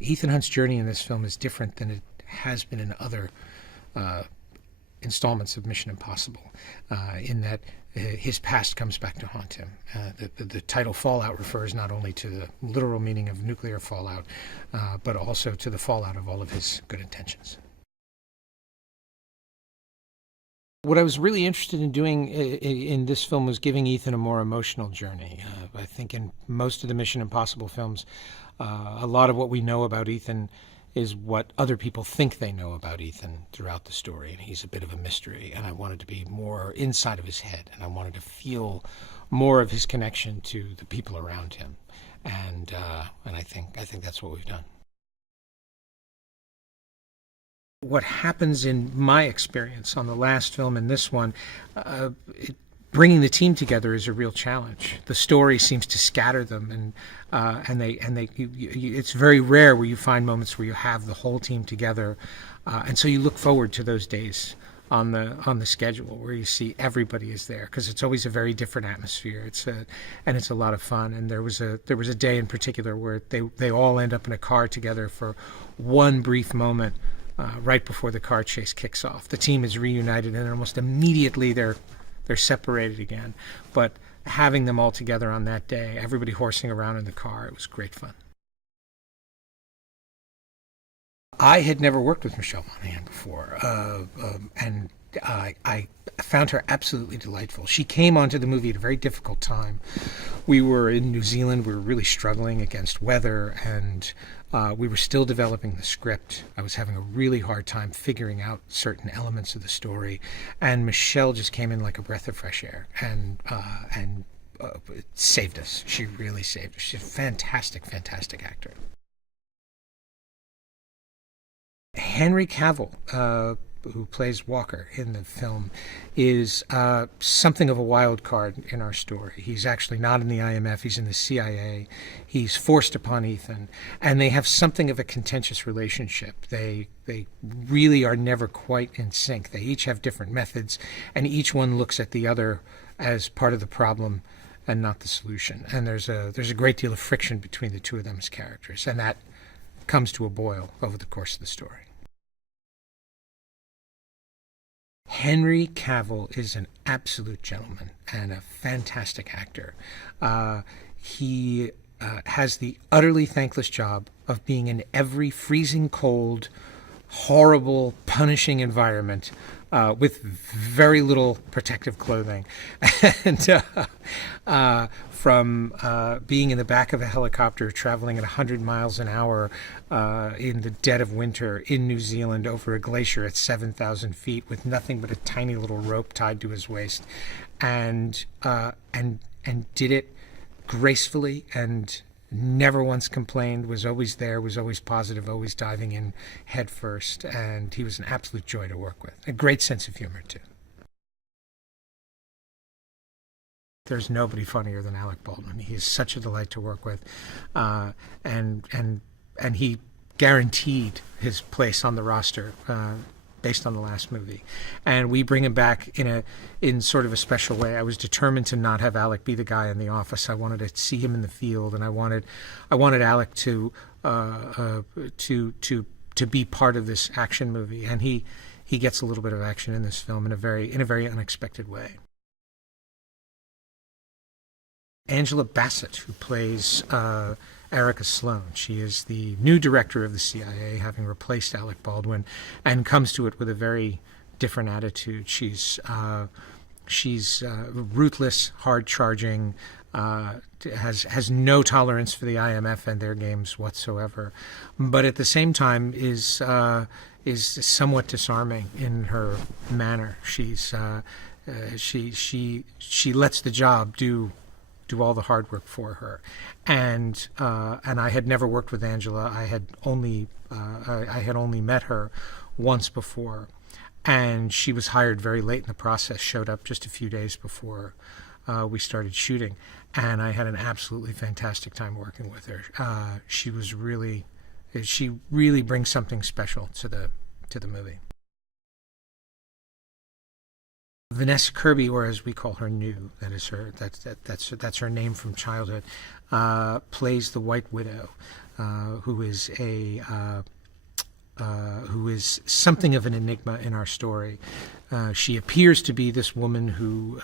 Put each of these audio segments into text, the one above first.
Ethan Hunt's journey in this film is different than it has been in other uh, installments of Mission Impossible, in that his past comes back to haunt him. The title Fallout refers not only to the literal meaning of nuclear fallout, but also to the fallout of all of his good intentions. What I was really interested in doing in this film was giving Ethan a more emotional journey. I think in most of the Mission Impossible films, a lot of what we know about Ethan is what other people think they know about Ethan throughout the story, and he's a bit of a mystery. And I wanted to be more inside of his head, and I wanted to feel more of his connection to the people around him. And I think that's what we've done. What happens in my experience on the last film and this one, bringing the team together is a real challenge. The story seems to scatter them, it's very rare where you find moments where you have the whole team together, and so you look forward to those days on the schedule where you see everybody is there, because it's always a very different atmosphere. It's a lot of fun. And there was a day in particular where they all end up in a car together for one brief moment. Right before the car chase kicks off, the team is reunited, and almost immediately they're separated again. But having them all together on that day, everybody horsing around in the car, it was great fun. I had never worked with Michelle Monaghan before, and I found her absolutely delightful. She came onto the movie at a very difficult time. We were in New Zealand. We were really struggling against weather, and we were still developing the script. I was having a really hard time figuring out certain elements of the story, and Michelle just came in like a breath of fresh air and saved us. She really saved us. She's a fantastic, fantastic actor. Henry Cavill, who plays Walker in the film, is something of a wild card in our story. He's actually not in the IMF, he's in the CIA. He's forced upon Ethan, and they have something of a contentious relationship. They really are never quite in sync. They each have different methods, and each one looks at the other as part of the problem and not the solution. And there's a great deal of friction between the two of them as characters, and that comes to a boil over the course of the story. Henry Cavill is an absolute gentleman and a fantastic actor. He has the utterly thankless job of being in every freezing cold, horrible, punishing environment with very little protective clothing. And from being in the back of a helicopter traveling at 100 miles an hour in the dead of winter in New Zealand over a glacier at 7,000 feet with nothing but a tiny little rope tied to his waist, and did it gracefully and never once complained, was always there, was always positive, always diving in head first, and he was an absolute joy to work with. A great sense of humor, too. There's nobody funnier than Alec Baldwin. He is such a delight to work with, and he guaranteed his place on the roster based on the last movie, and we bring him back in sort of a special way. I was determined to not have Alec be the guy in the office. I wanted to see him in the field, and I wanted Alec to be part of this action movie, and he gets a little bit of action in this film in a very unexpected way. Angela Bassett, who plays Erica Sloan. She is the new director of the CIA, having replaced Alec Baldwin, and comes to it with a very different attitude. She's ruthless, hard-charging, has no tolerance for the IMF and their games whatsoever, but at the same time is somewhat disarming in her manner. She lets the job do all the hard work for her, and I had never worked with Angela. I had only met her once before, and she was hired very late in the process. Showed up just a few days before we started shooting, and I had an absolutely fantastic time working with her. She really brings something special to the movie. Vanessa Kirby, or as we call her, New, that is her. That's her name from childhood. Plays the White Widow, who is something of an enigma in our story. She appears to be this woman who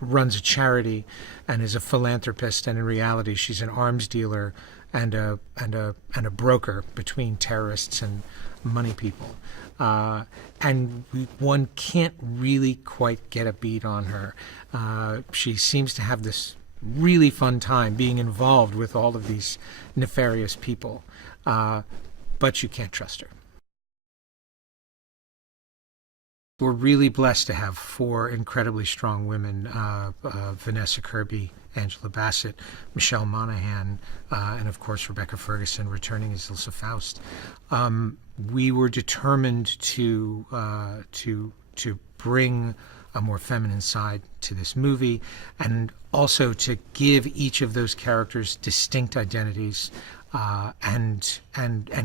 runs a charity and is a philanthropist, and in reality, she's an arms dealer and a broker between terrorists and money people. One can't really quite get a beat on her. She seems to have this really fun time being involved with all of these nefarious people, but you can't trust her. We're really blessed to have four incredibly strong women, Vanessa Kirby, Angela Bassett, Michelle Monaghan, and of course Rebecca Ferguson returning as Ilsa Faust. We were determined to bring a more feminine side to this movie, and also to give each of those characters distinct identities, and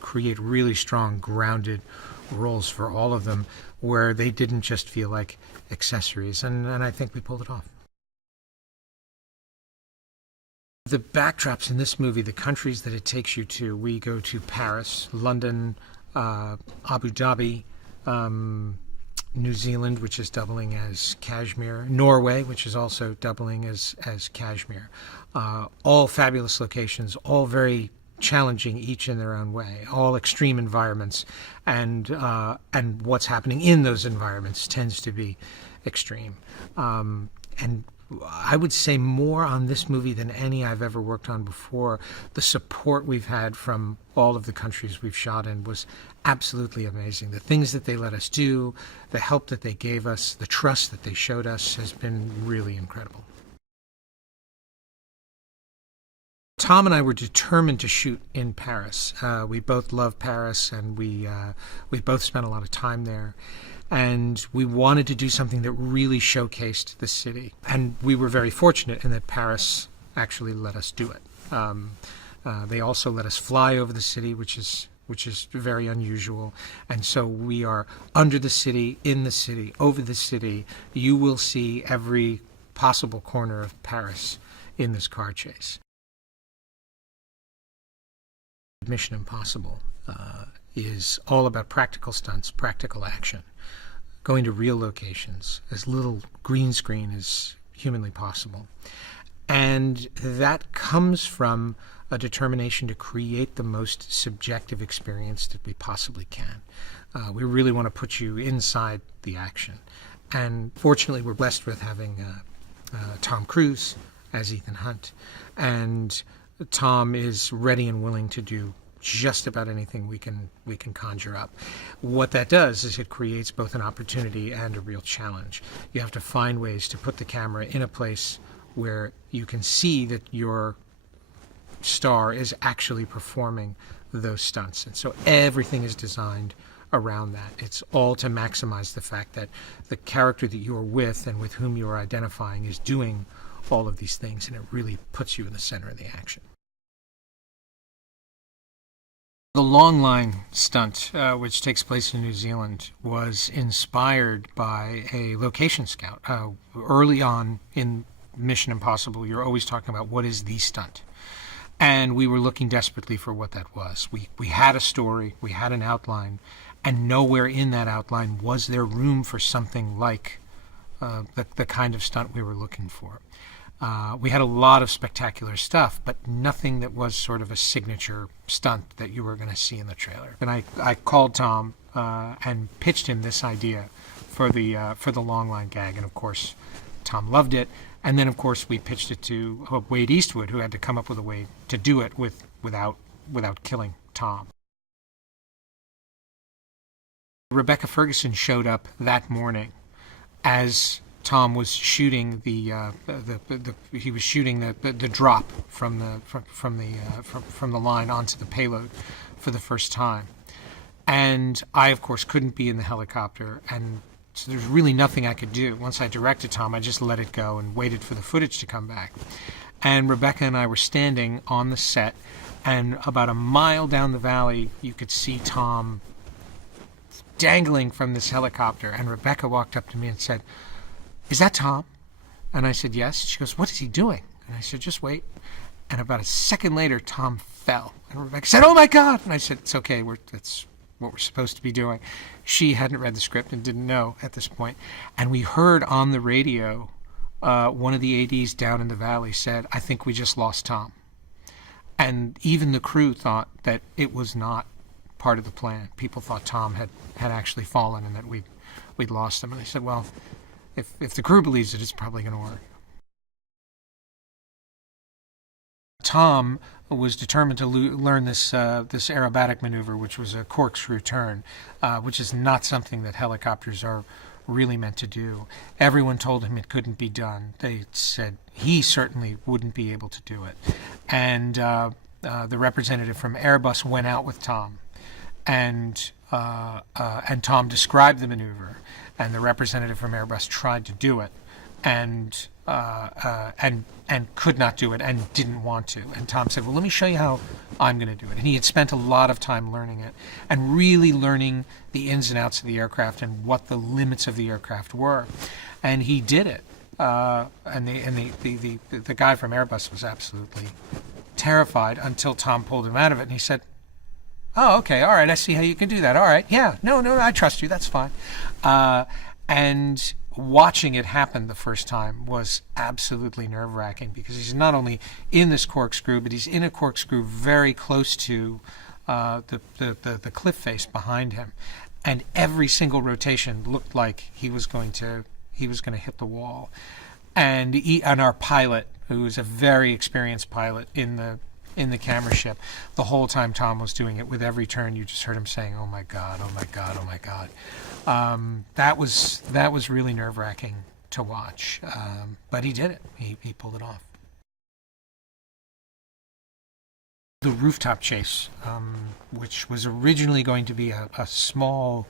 create really strong, grounded roles for all of them, where they didn't just feel like accessories, and I think we pulled it off. The backdrops in this movie, the countries that it takes you to, we go to Paris, London, Abu Dhabi, New Zealand, which is doubling as Kashmir, Norway, which is also doubling as Kashmir. All fabulous locations, all very challenging each in their own way, all extreme environments, and what's happening in those environments tends to be extreme. And I would say more on this movie than any I've ever worked on before. The support we've had from all of the countries we've shot in was absolutely amazing. The things that they let us do, the help that they gave us, the trust that they showed us has been really incredible. Tom and I were determined to shoot in Paris. We both love Paris, and we both spent a lot of time there. And we wanted to do something that really showcased the city. And we were very fortunate in that Paris actually let us do it. They also let us fly over the city, which is very unusual. And so we are under the city, in the city, over the city. You will see every possible corner of Paris in this car chase. Mission Impossible is all about practical stunts, practical action, going to real locations, as little green screen as humanly possible. And that comes from a determination to create the most subjective experience that we possibly can. We really want to put you inside the action. And fortunately, we're blessed with having Tom Cruise as Ethan Hunt. And Tom is ready and willing to do just about anything we can conjure up. What that does is it creates both an opportunity and a real challenge. You have to find ways to put the camera in a place where you can see that your star is actually performing those stunts. And so everything is designed around that. It's all to maximize the fact that the character that you're with and with whom you're identifying is doing all of these things, and it really puts you in the center of the action. The long line stunt, which takes place in New Zealand, was inspired by a location scout. Early on in Mission Impossible, you're always talking about what is the stunt. And we were looking desperately for what that was. We had a story, we had an outline, and nowhere in that outline was there room for something like the kind of stunt we were looking for. We had a lot of spectacular stuff, but nothing that was sort of a signature stunt that you were going to see in the trailer. And I called Tom and pitched him this idea for the long line gag, and of course Tom loved it. And then of course we pitched it to Wade Eastwood, who had to come up with a way to do it without killing Tom. Rebecca Ferguson showed up that morning as Tom was shooting the drop from the line onto the payload for the first time, and I of course couldn't be in the helicopter, and so there's really nothing I could do. Once I directed Tom, I just let it go and waited for the footage to come back. And Rebecca and I were standing on the set, and about a mile down the valley, you could see Tom dangling from this helicopter. And Rebecca walked up to me and said, "Is that Tom?" And I said, "Yes." She goes, "What is he doing?" And I said, "Just wait." And about a second later, Tom fell. And Rebecca said, "Oh my God!" And I said, "It's okay. That's what we're supposed to be doing." She hadn't read the script and didn't know at this point. And we heard on the radio, one of the ADs down in the valley said, "I think we just lost Tom." And even the crew thought that it was not part of the plan. People thought Tom had actually fallen and that we'd lost him. And they said, "Well, if the crew believes it, it's probably going to work." Tom was determined to learn this aerobatic maneuver, which was a corkscrew turn, which is not something that helicopters are really meant to do. Everyone told him it couldn't be done. They said he certainly wouldn't be able to do it. And the representative from Airbus went out with Tom, and Tom described the maneuver, and the representative from Airbus tried to do it, and could not do it and didn't want to. And Tom said, "Well, let me show you how I'm going to do it." And he had spent a lot of time learning it and really learning the ins and outs of the aircraft and what the limits of the aircraft were. And he did it. And the guy from Airbus was absolutely terrified until Tom pulled him out of it. And he said, "Oh, okay, all right, I see how you can do that. All right, yeah, no, I trust you. That's fine." And watching it happen the first time was absolutely nerve-wracking, because he's not only in this corkscrew, but he's in a corkscrew very close to the cliff face behind him, and every single rotation looked like he was going to hit the wall. And our pilot, who was a very experienced pilot in the camera ship, the whole time Tom was doing it, with every turn you just heard him saying, "Oh my God, oh my God, oh my God." That was really nerve-wracking to watch, but he did it. He pulled it off. The rooftop chase, which was originally going to be a small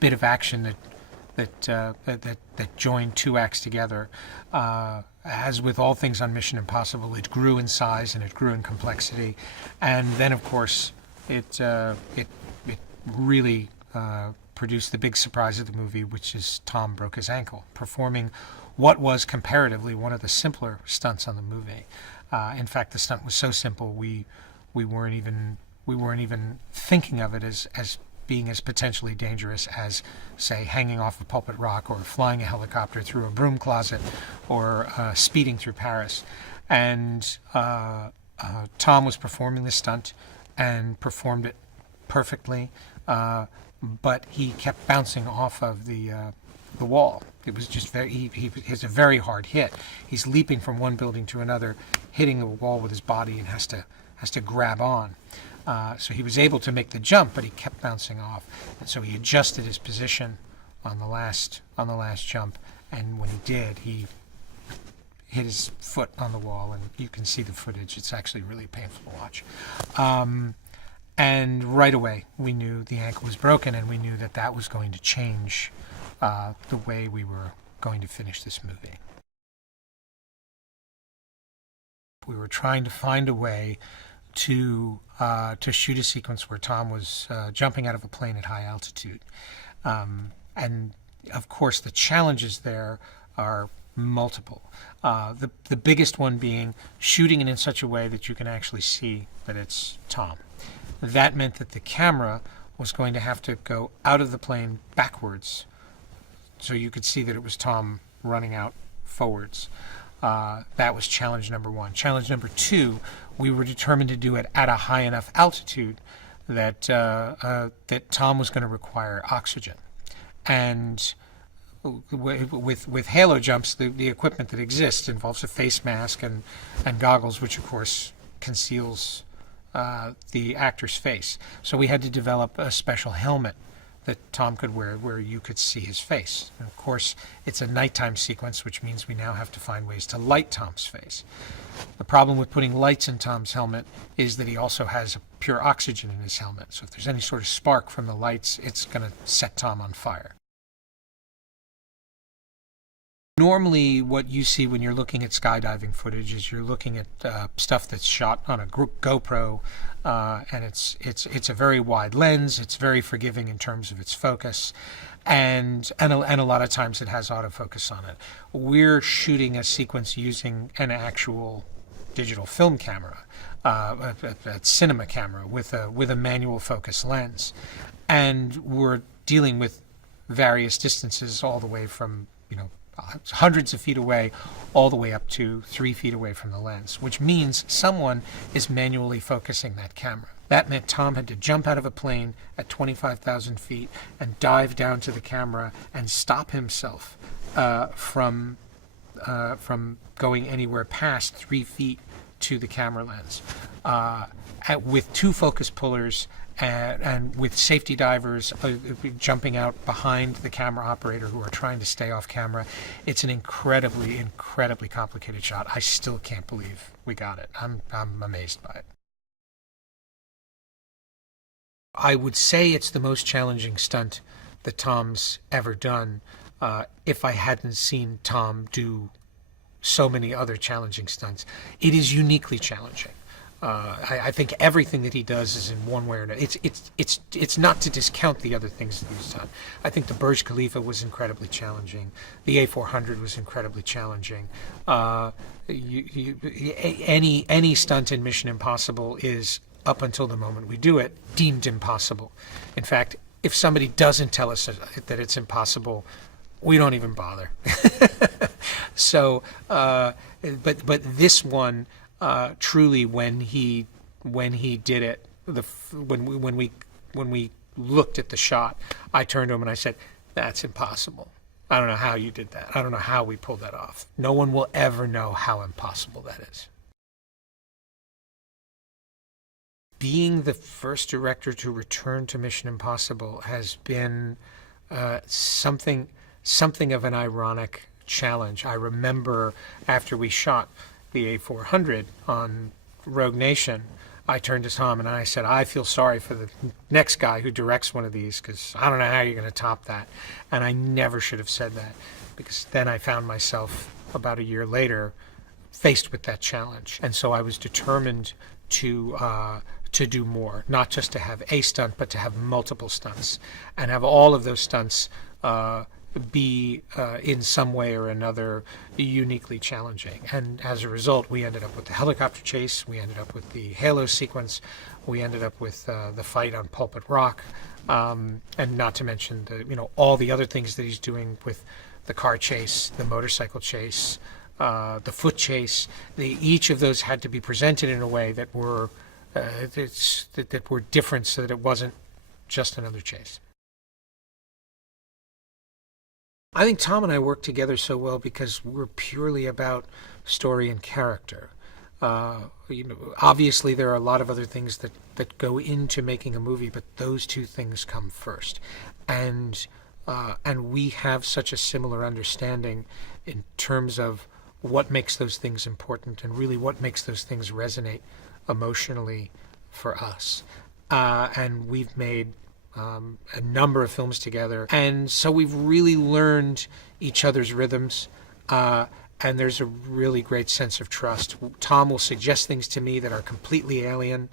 bit of action that joined two acts together. As with all things on Mission Impossible, it grew in size and it grew in complexity, and then of course it really produced the big surprise of the movie, which is Tom broke his ankle performing what was comparatively one of the simpler stunts on the movie. In fact, the stunt was so simple we weren't even thinking of it as being as potentially dangerous as, say, hanging off a pulpit rock or flying a helicopter through a broom closet or speeding through Paris. And Tom was performing the stunt and performed it perfectly, but he kept bouncing off of the wall. It was just he has a very hard hit. He's leaping from one building to another, hitting the wall with his body, and has to grab on. So he was able to make the jump, but he kept bouncing off. And so he adjusted his position on the last jump, and when he did, he hit his foot on the wall, and you can see the footage. It's actually really painful to watch. And right away, we knew the ankle was broken, and we knew that was going to change the way we were going to finish this movie. We were trying to find a way to shoot a sequence where Tom was jumping out of a plane at high altitude. And, of course, the challenges there are multiple. The biggest one being shooting it in such a way that you can actually see that it's Tom. That meant that the camera was going to have to go out of the plane backwards so you could see that it was Tom running out forwards. That was challenge number one. Challenge number two, we were determined to do it at a high enough altitude that Tom was going to require oxygen. And with halo jumps, the equipment that exists involves a face mask and goggles, which of course conceals the actor's face. So we had to develop a special helmet that Tom could wear where you could see his face. And of course, it's a nighttime sequence, which means we now have to find ways to light Tom's face. The problem with putting lights in Tom's helmet is that he also has pure oxygen in his helmet. So if there's any sort of spark from the lights, it's going to set Tom on fire. Normally, what you see when you're looking at skydiving footage is you're looking at stuff that's shot on a GoPro, and it's a very wide lens. It's very forgiving in terms of its focus, and a lot of times it has autofocus on it. We're shooting a sequence using an actual digital film camera, a cinema camera with a manual focus lens, and we're dealing with various distances all the way from hundreds of feet away all the way up to 3 feet away from the lens, which means someone is manually focusing that camera. That meant Tom had to jump out of a plane at 25,000 feet and dive down to the camera and stop himself from going anywhere past 3 feet to the camera lens, with 2 focus pullers and with safety divers jumping out behind the camera operator who are trying to stay off camera. It's an incredibly, incredibly complicated shot. I still can't believe we got it. I'm amazed by it. I would say it's the most challenging stunt that Tom's ever done, if I hadn't seen Tom do so many other challenging stunts. It is uniquely challenging. I think everything that he does is in one way or another. It's not to discount the other things that he's done. I think the Burj Khalifa was incredibly challenging. The A400 was incredibly challenging. Any stunt in Mission Impossible is, up until the moment we do it, deemed impossible. In fact, if somebody doesn't tell us that it's impossible, we don't even bother. So, but this one. Truly, when he did it, when we looked at the shot, I turned to him and I said, "That's impossible. I don't know how you did that. I don't know how we pulled that off. No one will ever know how impossible that is." Being the first director to return to Mission Impossible has been something of an ironic challenge. I remember after we shot the A400 on Rogue Nation, I turned to Tom and I said, "I feel sorry for the next guy who directs one of these, because I don't know how you're going to top that." And I never should have said that, because then I found myself about a year later faced with that challenge. And so I was determined to do more, not just to have a stunt, but to have multiple stunts, and have all of those stunts be in some way or another uniquely challenging. And as a result, we ended up with the helicopter chase, we ended up with the halo sequence, we ended up with the fight on Pulpit Rock, and not to mention all the other things that he's doing with the car chase, the motorcycle chase, the foot chase. Each of those had to be presented in a way that were that were different, so that it wasn't just another chase. I think Tom and I work together so well because we're purely about story and character. Obviously there are a lot of other things that go into making a movie, but those two things come first. And we have such a similar understanding in terms of what makes those things important and really what makes those things resonate emotionally for us. And we've made a number of films together, and so we've really learned each other's rhythms, and there's a really great sense of trust. Tom will suggest things to me that are completely alien,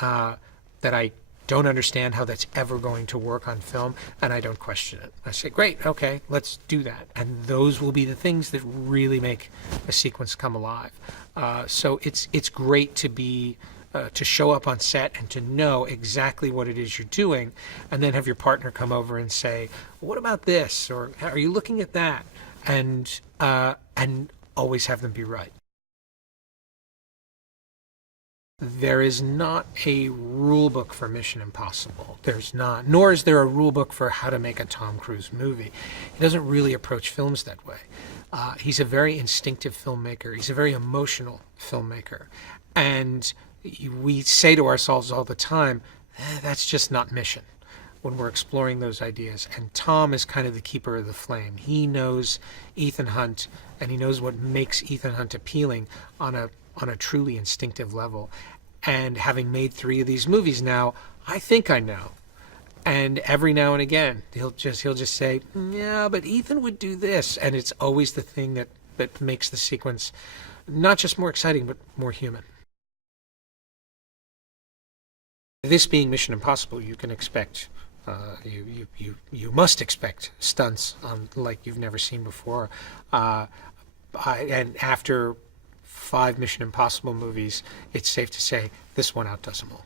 that I don't understand how that's ever going to work on film, and I don't question it. I say, "Great, okay, let's do that." And those will be the things that really make a sequence come alive. So it's great to be to show up on set and to know exactly what it is you're doing, and then have your partner come over and say, "What about this?" or "Are you looking at that?" And always have them be right. There is not a rule book for Mission Impossible. There's not, nor is there a rule book for how to make a Tom Cruise movie. He doesn't really approach films that way. He's a very instinctive filmmaker. He's a very emotional filmmaker. And we say to ourselves all the time, that's just not Mission, when we're exploring those ideas. And Tom is kind of the keeper of the flame. He knows Ethan Hunt, and he knows what makes Ethan Hunt appealing on a truly instinctive level. And having made 3 of these movies now, I think I know. And every now and again, he'll just say, yeah, but Ethan would do this. And it's always the thing that makes the sequence not just more exciting, but more human. This being Mission Impossible, you can expect, you must expect stunts like you've never seen before. And after 5 Mission Impossible movies, it's safe to say this one outdoes them all.